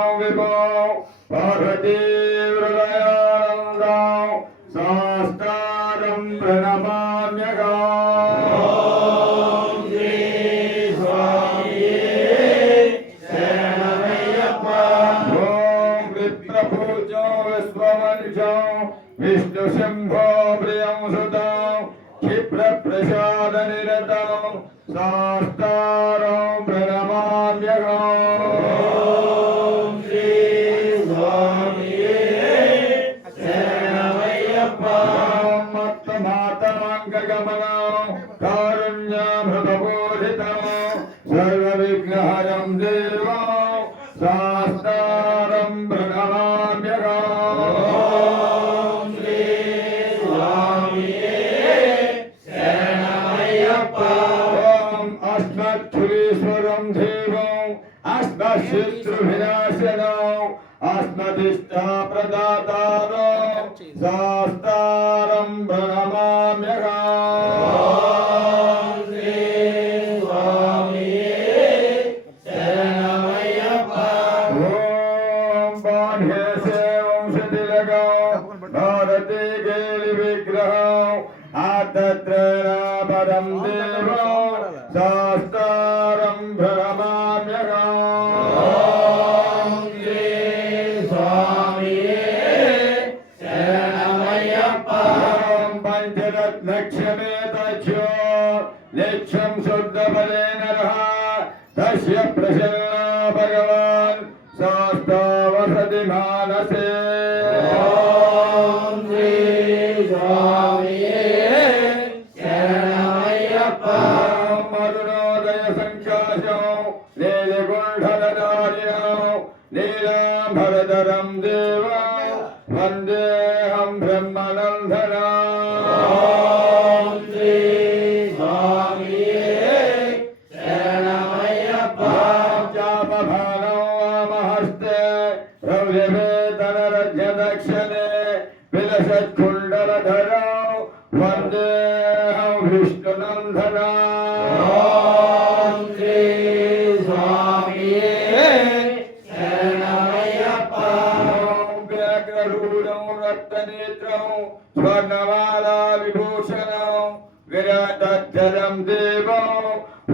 ఓం విభో పార్వతీ హృదయానందం శాస్త్రం ప్రణమామ్యగా విప్రపూజో విశ్వవంశం విష్ణు శంభో ప్రియం సుతం క్షిప్ర ప్రసాద నిరతం అస్మశత్రువినాశనం అస్మదిష్టా ప్రదాతారం శాస్త్రం ప్రణమామ్యగా భారతే గేలి విగ్రహం ఆతత్రపదం దేవం పంచరత్నక్షమేతచ్చో లక్ష్యం శుద్ధఫలే నరః తస్య ప్రసన్న భగవాన్ శాస్త్రావసతి మానసే ఓం మరుణోదయ సంకాశం నీలగుంఢలధారిణం నీలాంబరధరం దేవం వందేహం विवेदनरज्यदक्षिणे विलसत्कुण्डलधरौ वन्देऽहं विष्णुनन्दना। स्वर्णमाला विभूषणौ विराटज्जरं देवौ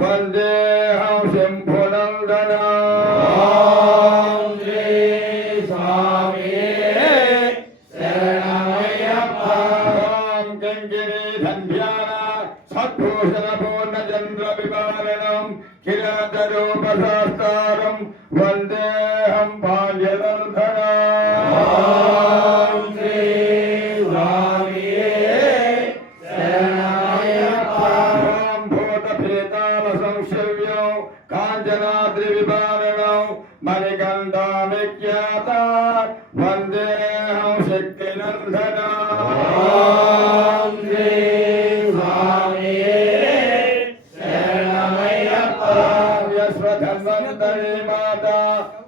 वन्देऽहं शम्भो కిరాతరూపశాస్తారం వందేహం బాల్యనందనా ఓం భూతభేతాల సంశవ్యం కాంచనాద్రి విపారణం మణికంఠామిఖ్యాత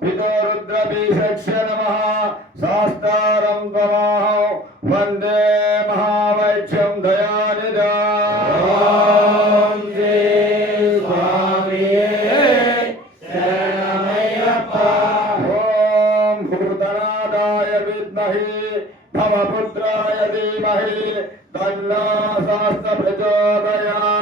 पितो रुद्रबीषक्ष नमः। शास्तारं गवाः वंदे महावैक्षं दयानिदा। भवपुत्राय धीमहि तन्ना शास्त्रप्रचोदयात्